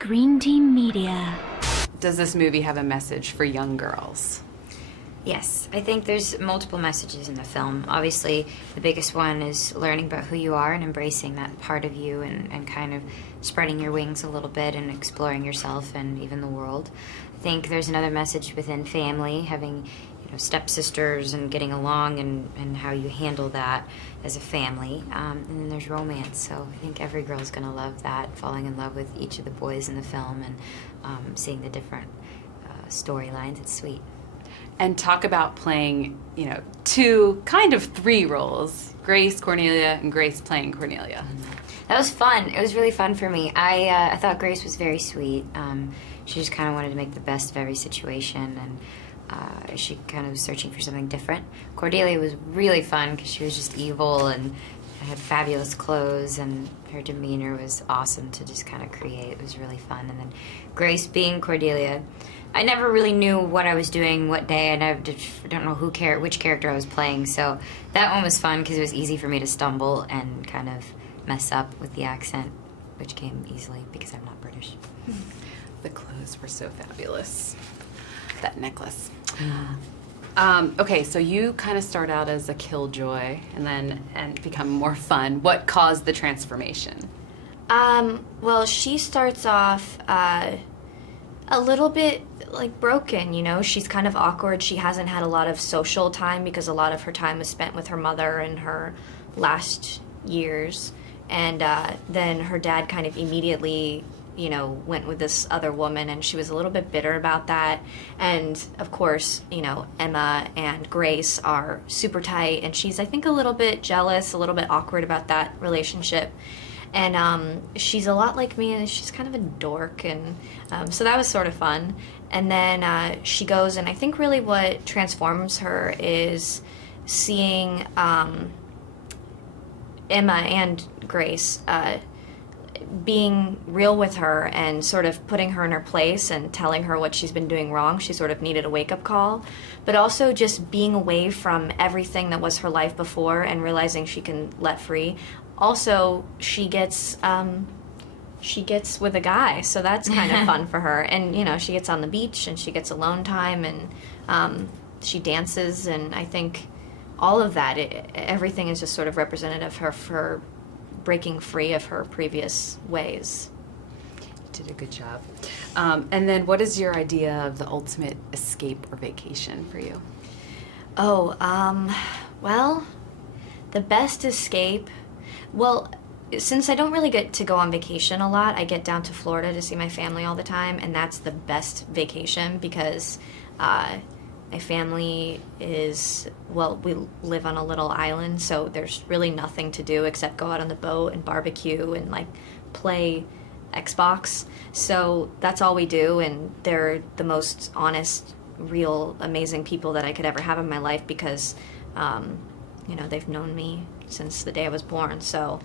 Green Team Media. Does this movie have a message for young girls? Yes, I think there's multiple messages in the film. Obviously, the biggest one is learning about who you are and embracing that part of you and kind of spreading your wings a little bit and exploring yourself and even the world. I think there's another message within family, having stepsisters and getting along and how you handle that as a family. And then there's romance, so I think every girl's going to love that, falling in love with each of the boys in the film and seeing the different storylines. It's sweet. And talk about playing, three roles. Grace, Cornelia, and Grace playing Cornelia. That was fun. It was really fun for me. I thought Grace was very sweet. She just kind of wanted to make the best of every situation, and she kind of was searching for something different. Cordelia was really fun because she was just evil and had fabulous clothes, and her demeanor was awesome to just kind of create. It was really fun. And then Grace being Cordelia, I never really knew what I was doing, what day, and I don't know which character I was playing. So that one was fun because it was easy for me to stumble and kind of mess up with the accent, which came easily because I'm not British. The clothes were so fabulous. That necklace. Okay, so you kind of start out as a killjoy and become more fun. What caused the transformation? Well, she starts off a little bit broken, She's kind of awkward. She hasn't had a lot of social time because a lot of her time was spent with her mother in her last years. And then her dad kind of immediately went with this other woman, and she was a little bit bitter about that. And of course, Emma and Grace are super tight, and she's, I think, a little bit jealous, a little bit awkward about that relationship. And she's a lot like me, and she's kind of a dork, and so that was sort of fun. And then she goes, and I think really what transforms her is seeing Emma and Grace being real with her and sort of putting her in her place and telling her what she's been doing wrong. She sort of needed a wake-up call, but also just being away from everything that was her life before and realizing she can let free. Also, she gets with a guy, so that's kind of fun for her. And she gets on the beach and she gets alone time, and she dances, and I think all of that, everything is just sort of representative of her for breaking free of her previous ways. You did a good job. And then what is your idea of the ultimate escape or vacation for you? Well, the best escape, since I don't really get to go on vacation a lot, I get down to Florida to see my family all the time, and that's the best vacation because my family we live on a little island, so there's really nothing to do except go out on the boat and barbecue and play Xbox. So that's all we do, and they're the most honest, real, amazing people that I could ever have in my life because, they've known me since the day I was born. So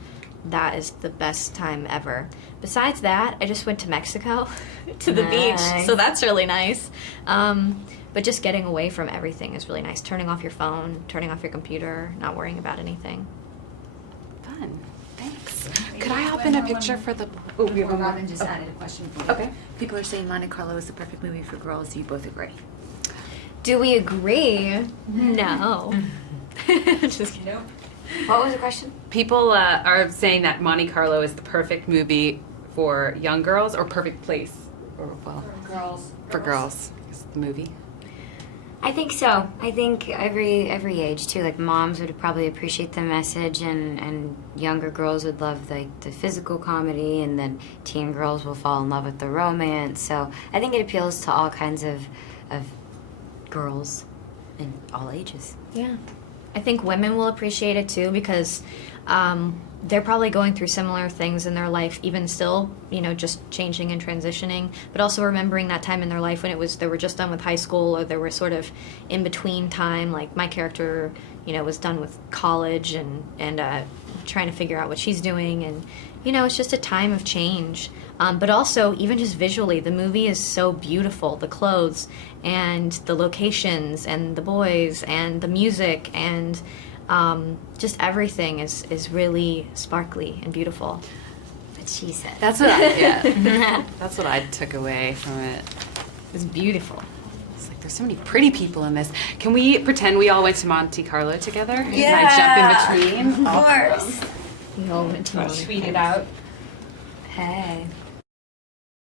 that is the best time ever. Besides that, I just went to Mexico to the beach, so that's really nice. But just getting away from everything is really nice. Turning off your phone, turning off your computer, not worrying about anything. Fun. Thanks. Could I hop in a picture for the... Oh, we have one more. Robin just added a question for you. Okay. People are saying Monte Carlo is the perfect movie for girls. Do you both agree? Do we agree? No. Just kidding. Nope. What was the question? People are saying that Monte Carlo is the perfect movie for young girls, or perfect place, for girls. Is the movie. I think so. I think every age too. Moms would probably appreciate the message, and younger girls would love the physical comedy, and then teen girls will fall in love with the romance. So I think it appeals to all kinds of girls in all ages. Yeah. I think women will appreciate it too because they're probably going through similar things in their life, even still, just changing and transitioning, but also remembering that time in their life when they were just done with high school, or they were sort of in between time. Like my character, was done with college and trying to figure out what she's doing, and it's just a time of change. But also, even just visually, the movie is so beautiful. The clothes and the locations and the boys and the music and just everything is really sparkly and beautiful. I what she said. That's what that's what I took away from it. It was beautiful. It's like there's so many pretty people in this. Can we pretend we all went to Monte Carlo together? Yeah. Can I jump in between? Of course. We all went to Tweet it out. Hey.